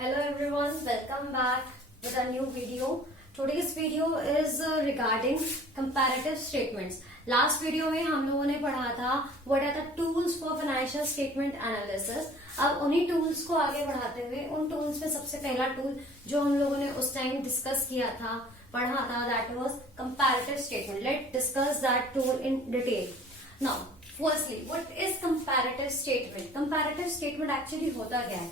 Hello everyone, welcome back with a new video. Today's video is regarding comparative statements. Last video में हम लोगों ने पढ़ा था what are the tools for financial statement analysis. अब उन्हीं tools को आगे बढ़ाते हुए उन tools में सबसे पहला tool जो हम लोगों ने उस टाइम डिस्कस किया था पढ़ा था that was comparative statement. Let's discuss that tool in detail. Now, firstly, what is comparative statement? Comparative statement actually होता क्या है?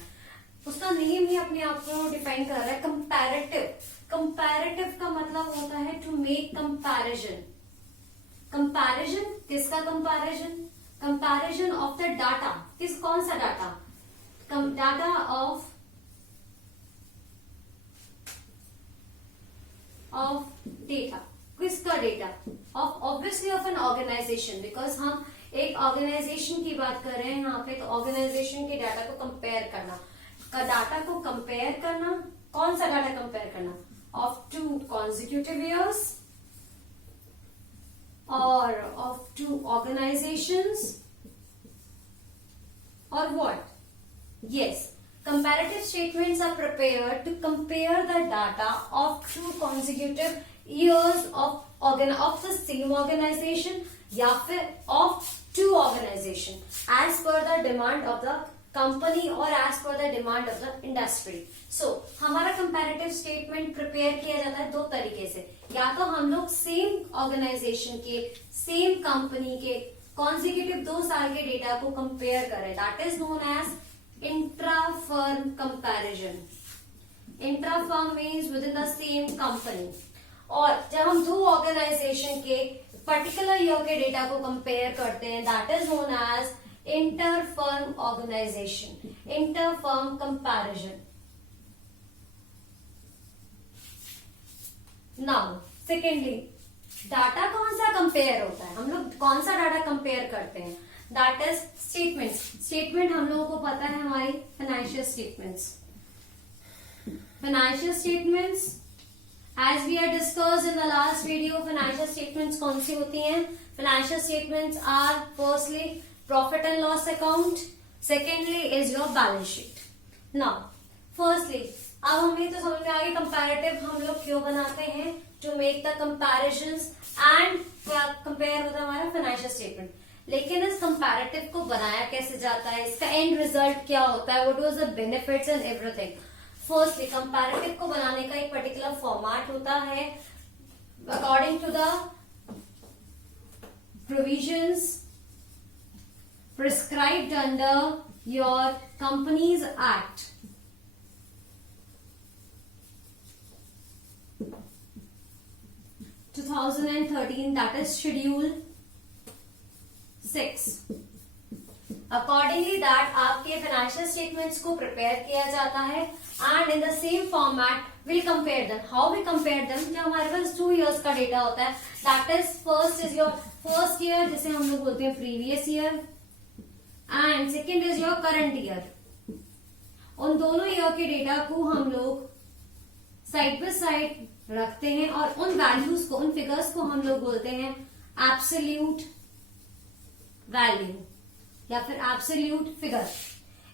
उसका नेम ही अपने आप को डिफाइन कर रहा है कंपैरेटिव. कंपैरेटिव का मतलब होता है टू मेक कंपैरिजन. कंपैरिजन किसका comparison? Comparison of the data. कौन सा डाटा? Data of data. किसका data? Of obviously of an organization. Because हम एक ऑर्गेनाइजेशन की बात कर रहे हैं यहाँ पे, तो ऑर्गेनाइजेशन के डाटा को कंपेयर करना. का डाटा को कंपेयर करना. कौन सा डाटा कंपेयर करना? ऑफ 2 consecutive years और ऑफ 2 organizations और what? Yes, comparative statements are prepared to compare the data of 2 consecutive years of the same organization या फिर of 2 organization as per the demand of the company और as per the demand of the industry. So हमारा comparative statement prepare किया जाता है दो तरीके से. या तो हम लोग सेम ऑर्गेनाइजेशन के सेम कंपनी के कॉन्जिक्यूटिव 2 साल के डेटा को कंपेयर करें. That is known as intra firm comparison. Intra firm means within the same company. और जब हम 2 ऑर्गेनाइजेशन के पर्टिकुलर ईयर के डेटा को कंपेयर करते हैं, that is known as inter-firm organization, inter-firm comparison. Now, secondly, data कौन सा कंपेयर होता है? हम लोग कौन सा डाटा कंपेयर करते हैं? That is statements. स्टेटमेंट हम लोगों को पता है हमारी financial statements. Financial statements as we are discussed in the last video. Financial statements कौन सी होती हैं? Financial statements are firstly profit and loss account. Secondly is your balance sheet. Now firstly अब हमें तो समझ में आ गया कंपैरेटिव हम लोग क्यों बनाते हैं, to make the comparisons and compare होता है हमारा फाइनेंशियल स्टेटमेंट. लेकिन इस कंपैरेटिव को बनाया कैसे जाता है, इसका एंड रिजल्ट क्या होता है, what was the benefits and everything. Firstly comparative को बनाने का एक पर्टिकुलर फॉर्मेट होता है according to the provisions prescribed under your Companies Act. That is Schedule 6. Accordingly that आपके financial statements को prepare किया जाता है and in the same format we'll compare them. How we compare them? जब हमारे पास 2 years का data होता है, that is first is your first year जिसे हम लोग बोलते हैं previous year and second is your current year. उन दोनों ईयर के डेटा को हम लोग साइड बाय साइड रखते हैं और उन वैल्यूज को, उन फिगर्स को हम लोग बोलते हैं एब्सोल्यूट वैल्यू या फिर एब्सोल्यूट फिगर.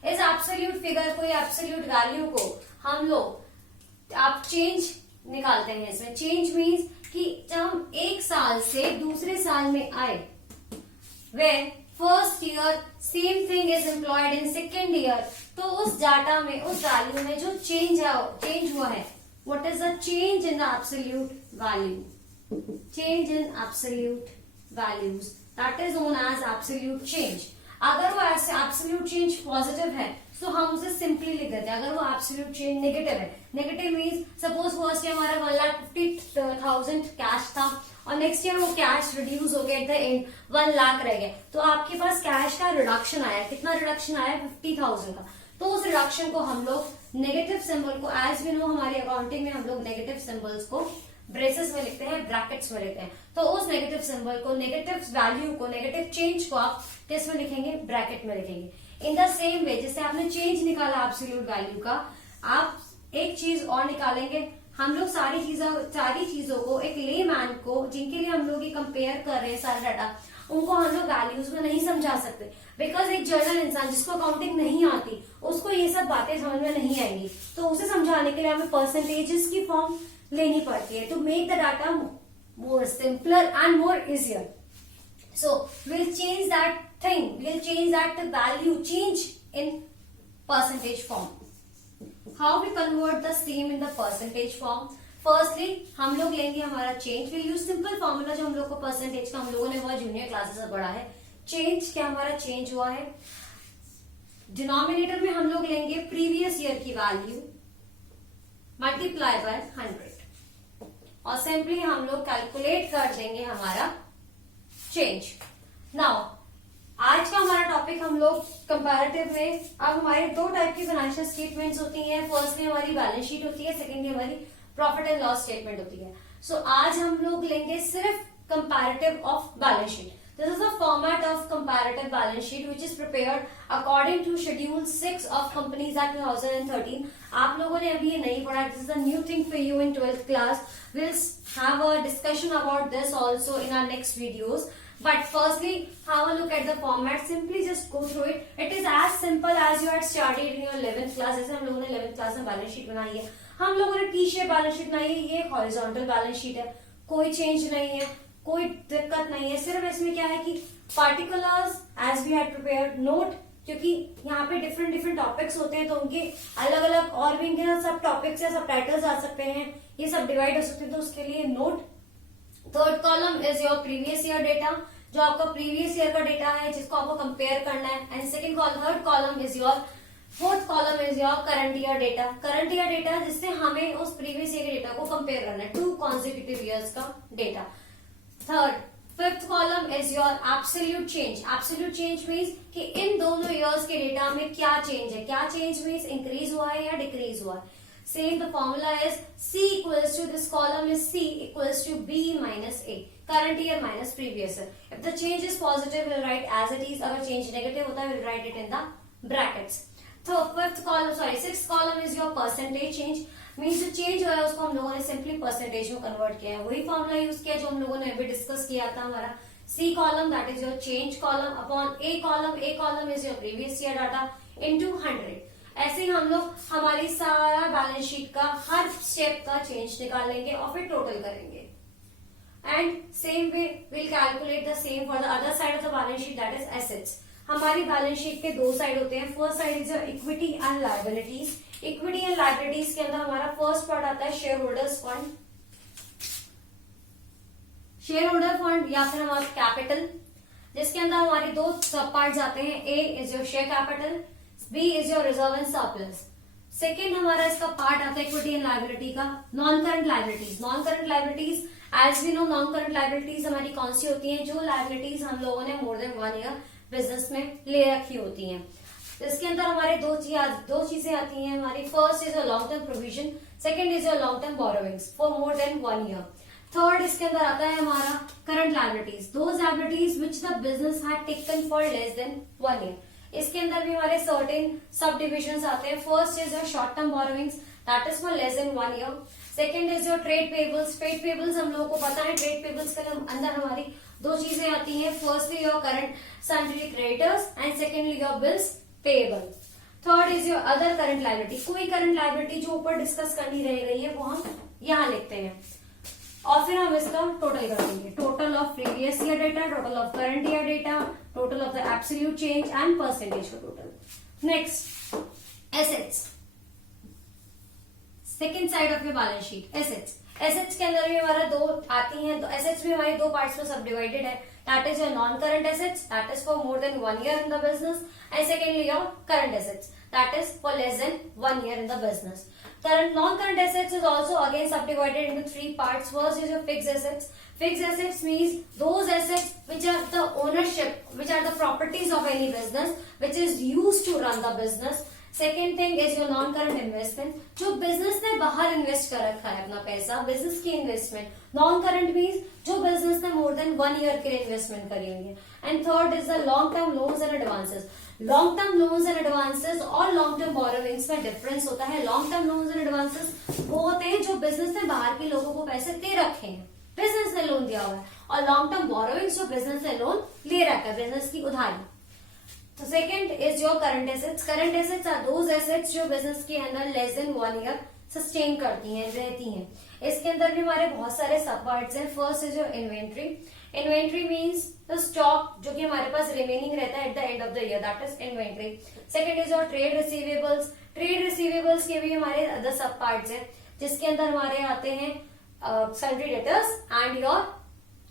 इस एब्सोल्यूट फिगर को या एब्सोल्यूट वैल्यू को हम लोग आप चेंज निकालते हैं. इसमें चेंज मीन्स कि जब हम एक साल से दूसरे साल में आए, वे first year same thing is employed in second year, तो उस डाटा में, उस वैल्यू में जो चेंज हुआ है, what is the change in the absolute value? Change in absolute values, that is known as absolute change. अगर वो एब्सोल्यूट चेंज पॉजिटिव है तो हम उसे सिंपली लिख देते हैं. अगर वो एब्सोल्यूट चेंज नेगेटिव है, negative means suppose first year हमारा 1,50,000 कैश था और नेक्स्ट ईयर वो कैश रिड्यूस हो गया, एट द एंड 1 लाख रह गया, तो आपके पास कैश का रिडक्शन आया. कितना रिडक्शन आया? 50,000 का. तो उस रिडक्शन को हम लोग नेगेटिव सिंबल को, एज वी नो हमारी अकाउंटिंग में हम लोग नेगेटिव सिंबल्स को ब्रेसेस में लिखते हैं, ब्रैकेट्स में लिखते हैं. तो उस नेगेटिव सिंबल को, नेगेटिव वैल्यू को, नेगेटिव चेंज को आप किस में लिखेंगे? ब्रैकेट में लिखेंगे. इन द सेम वे जैसे आपने चेंज निकाला एब्सोल्यूट वैल्यू का, आप एक चीज और निकालेंगे हम लोग सारी चीजों को एक लेमैन को, जिनके लिए हम लोग ये कंपेयर कर रहे हैं सारा डाटा, उनको हम लोग वैल्यूज में नहीं समझा सकते, बिकॉज एक जनरल इंसान जिसको अकाउंटिंग नहीं आती उसको ये सब बातें समझ में नहीं आएंगी, तो उसे समझाने के लिए हमें परसेंटेजेस की फॉर्म लेनी पड़ती है to make the data more simpler and more easier. So will change that thing, will change that value change in percentage form. How we convert the same in the percentage form? Firstly हम लोग लेंगे हमारा change. Will use simple formula जो हम लोग को percentage का हम लोगों ने बहुत जूनियर क्लासेस में पढ़ा है. चेंज क्या हमारा चेंज हुआ है, डिनोमिनेटर में हम लोग लेंगे प्रीवियस ईयर की वैल्यू मल्टीप्लाई बाय 100 और सिंपली हम लोग कैलकुलेट कर देंगे हमारा चेंज. नाउ आज का हमारा टॉपिक हम लोग कंपैरेटिव में, अब हमारे दो टाइप की फाइनेंशियल स्टेटमेंट्स होती हैं. फर्स्टली हमारी बैलेंस शीट होती है, सेकेंडली हमारी प्रॉफिट एंड लॉस स्टेटमेंट होती है. सो आज हम लोग लेंगे सिर्फ comparative of balance sheet. This is the format of comparative balance sheet which is prepared according to Schedule 6 of Companies Act 2013. आप लोगों ने अभी ये नहीं पढ़ा. This is a new thing for you in 12th class. We'll have a discussion about this also in our next videos. But firstly, have a look at the format. Simply just go through it. It is as simple as you had started in your 11th class. जैसे हम लोगों ने 11th class में balance sheet बनाई है, हम लोगों ने टी शेप बैलेंस शीट बनाई है. ये हॉरिजॉन्टल बैलेंस शीट है, कोई चेंज नहीं है, कोई दिक्कत नहीं है. सिर्फ इसमें क्या है कि particulars as we had prepared note, क्योंकि यहाँ पे डिफरेंट टॉपिक्स होते हैं तो उनके अलग अलग और भी इनके सब टॉपिक्स या सब टाइटल्स आ सकते हैं, ये सब डिवाइड हो सकते हैं, तो उसके लिए note. Third column is your previous year data, जो आपका प्रीवियस ईयर का डेटा है जिसको आपको कंपेयर करना है. And second third column is your, fourth column is your current year data. Current year data जिससे हमें उस प्रीवियस ईयर के डेटा को कंपेयर करना है, 2 कॉन्सेक्यूटिव ईयर्स का data. Third fifth column is your absolute change. Absolute change means कि इन दोनों ईयर्स के डेटा में क्या चेंज है. क्या चेंज मीन्स इंक्रीज हुआ है या डिक्रीज हुआ है. Same the formula is C equals to, this column is C equals to B minus A, current year minus previous year. If the change is positive will write as it is, अगर change negative होता है will write it in the brackets. तो sixth column is your percentage change. Means जो change हुआ है उसको हम लोगों ने सिंपली परसेंटेज में कन्वर्ट किया है. वही फॉर्मूला यूज किया जो हम लोगों ने अभी डिस्कस किया था. हमारा C column that is your change column upon A column is your previous year data into 100. ऐसे ही हम लोग हमारी सारा बैलेंस शीट का हर स्टेप का चेंज निकालेंगे और फिर टोटल करेंगे. And same way will calculate the same for the other side of the balance sheet that is assets. हमारी बैलेंस शीट के दो साइड होते हैं. First side is your equity and liabilities. Equity and liabilities के अंदर हमारा first part आता है share holders fund, share holder fund या फिर हमारा कैपिटल, जिसके अंदर हमारे दो सब पार्ट आते हैं. A is your share capital, B is your reserve and surplus. Second हमारा इसका पार्ट आता है इक्विटी एंड लायबिलिटी का, non current liabilities. Non current liabilities as we know, non current liabilities हमारी कौन सी होती हैं, जो लायबिलिटीज हम लोगों ने मोर देन 1 ईयर बिजनेस में ले रखी होती हैं. इसके अंदर हमारे दो चीजें आती हैं हमारी. First is your long term provision, second is your long term borrowings for more than 1 year. Third इसके अंदर आता है हमारा current liabilities, those liabilities which the business had taken for less than 1 year. इसके अंदर भी हमारे सर्टेन सब डिविजन आते हैं. First is your short term borrowings that is for less than 1 year. Second is your trade payables. Trade payables हम लोगों को पता है, ट्रेड पेबल्स के अंदर हमारी दो चीजें आती हैं. Firstly your current sundry creditors and secondly your bills payable. Third is your other current liability. कोई करंट लायबिलिटी जो ऊपर डिस्कस करनी रह गई है वो हम यहाँ लिखते हैं और फिर हम इसका टोटल कर देंगे. Total of previous year data, total of current year data, total of the absolute change and percentage का टोटल. Next assets, second side of your balance sheet. Assets के अंदर भी हमारा दो आती हैं. तो एसेट्स भी हमारी दो पार्ट्स में सब डिवाइडेड है. That is your non-current assets, that is for more than 1 year in the business, and secondly your current assets, that is for less than 1 year in the business. Non-current assets is also again subdivided into 3 parts. First is your fixed assets. Fixed assets means those assets which are the ownership, which are the properties of any business, which is used to run the business. Second thing is your non current investment, जो business ने बाहर invest कर रखा है अपना पैसा, business की investment. Non current means जो बिजनेस ने मोर देन आपने 1 ईयर के लिए इन्वेस्टमेंट करी हुई है। And third is the long term loans and advances. Long term loans and advances और लॉन्ग टर्म बोरोविंग्स में डिफरेंस होता है। Long term loans and advances वो होते हैं जो बिजनेस ने बाहर के लोगों को पैसे दे रखे हैं, बिजनेस ने लोन दिया हुआ है, और लॉन्ग टर्म बोरोविंग्स जो बिजनेस ने लोन ले रखा है, बिजनेस की उधारी। तो second is your current assets. Current assets are those assets जो बिजनेस के अंदर लेस देन 1 ईयर सस्टेन करती हैं, रहती हैं। इसके अंदर भी हमारे बहुत सारे सब पार्ट्स हैं। First is your inventory. Inventory means the stock जो कि हमारे पास रिमेनिंग रहता है at the end of the year, that is inventory. Second is your trade receivables. Trade receivables के भी हमारे अदर सब पार्ट्स हैं, जिसके अंदर हमारे आते हैं sundry debtors and your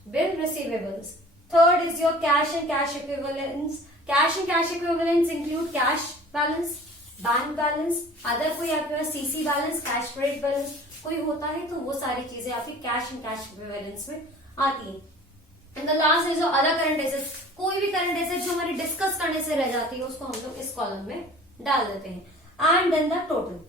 bill receivables. Third is your cash and cash equivalents. Cash and cash equivalents include cash balance, bank balance, other कोई आपके पास CC balance, cash credit balance कोई होता है तो वो सारी चीजें आपकी कैश एंड कैश इक्विवेलेंट्स में आती है। And the last is other current assets. कोई भी करंट एसेट जो हमारी डिस्कस करने से रह जाती है उसको हम लोग इस कॉलम में डाल देते हैं। And then the total.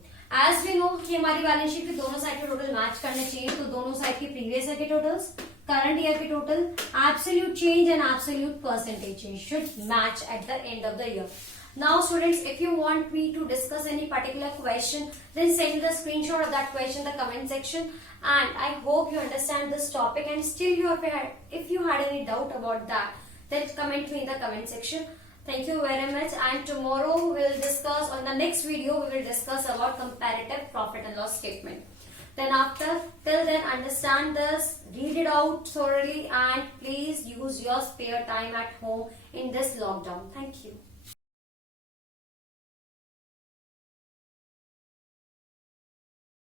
As we know कि हमारी बैलेंस शीट के दोनों साइड के टोटल मैच करने चाहिए, तो दोनों साइड के प्रीवियस ईयर के टोटल्स, करंट ईयर के total, absolute change and absolute percentage change should match at the end of the year. Now students, if you want me to discuss any particular question, then send me the screenshot of that question in the comment section, and I hope you understand this topic, and still if you had any doubt about that, then comment me in the comment section. Thank you very much, and tomorrow we will discuss, on the next video we will discuss about comparative profit and loss statement. Then till then understand this, read it out thoroughly, and please use your spare time at home in this lockdown. Thank you.